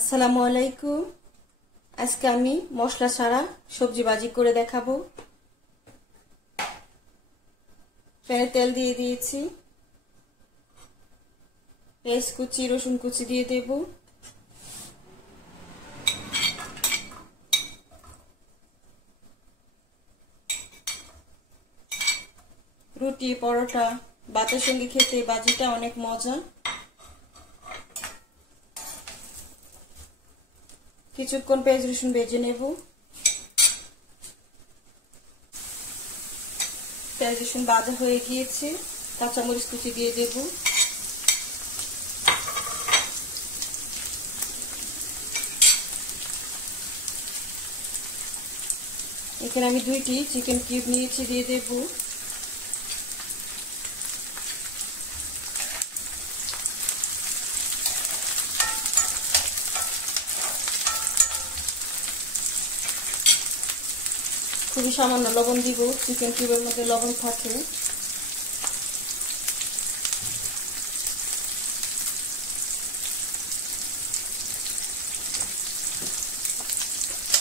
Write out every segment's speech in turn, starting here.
আসসালামু আলাইকুম। আজকে আমি মশলা ছাড়া সবজি ভাজি করে দেখাবো। প্যানে তেল দিয়ে দিয়েছি, পেঁয়াজ কুচি রসুন কুচি দিয়ে দেব, রুটি পরোটা ভাতের সঙ্গে খেতে ভাজিটা অনেক মজা। কিছুক্ষণ পেঁয়াজ রসুন ভেজে নেব। পেঁয়াজ রসুন ভাজা হয়ে গিয়েছে, কাঁচামরিচ কুচি দিয়ে দেব, এখানে আমি 2টি চিকেন কিউব নিয়েছি, দিয়ে দেব, খুবই সামান্য লবণ দিব, চিকেন কিউবের মধ্যে লবণ থাকে।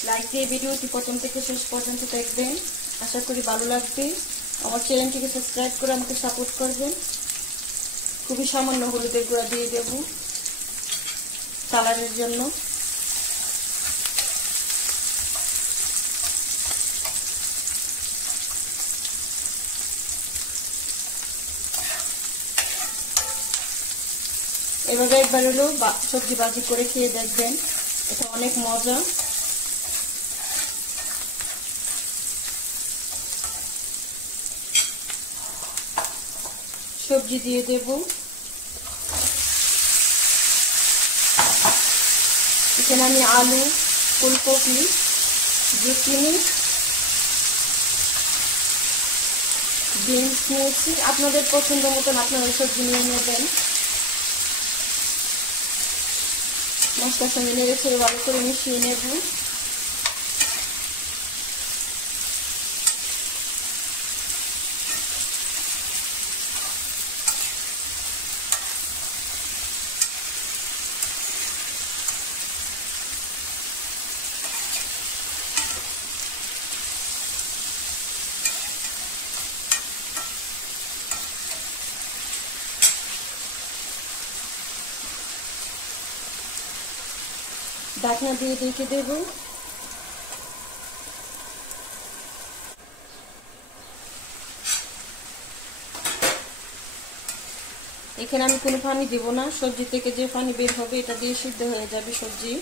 লাইক দিয়ে ভিডিওটি প্রথম থেকে শেষ পর্যন্ত দেখবেন, আশা করি ভালো লাগবে। আমার চ্যানেলটিকে সাবস্ক্রাইব করে আমাকে সাপোর্ট করবেন। খুবই সামান্য হলুদের গুঁড়া দিয়ে দেব কালারের জন্য। এভাবে একবার হলো সবজি ভাজি করে খেয়ে দেখবেন, এটা অনেক মজা। সবজি দিয়ে দেব, এখানে আমি আলু, ফুলকপি, জুকিনি, বিনস নিয়েছি। আপনাদের পছন্দ মতন আপনারা সবজি নিয়ে নেবেন। মশলার সঙ্গে নেড়ে ছেড়ে ভালো করে মিশিয়ে নেব। ঢাকনা দিয়ে ঢেকে দেব। এখানে আমি কোনো পানি দেব না, সবজি থেকে যে পানি বের হবে এটা দিয়ে সিদ্ধ হয়ে যাবে সবজি।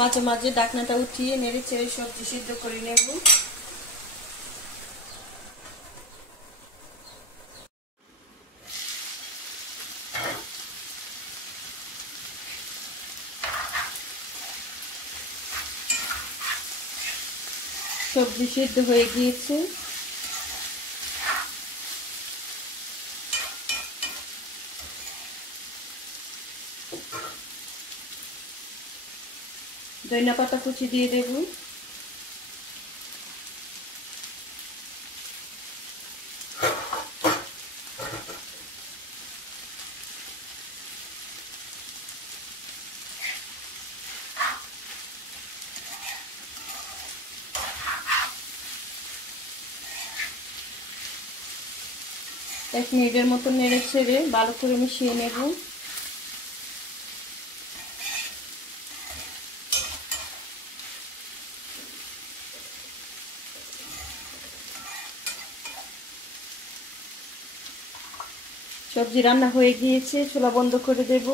মাঝে মাঝে ঢাকনাটা উঠিয়ে নেড়ে চেড়ে সবজি সিদ্ধ করে নেব। সবজি সিদ্ধ হয়ে গিয়েছে, ধনিয়া পাতা কুচি দিয়ে দেব, এক মিনিটের মতো নেড়ে ছেড়ে ভালো করে মিশিয়ে নেব। সবজি রান্না হয়ে গিয়েছে, চুলা বন্ধ করে দেব।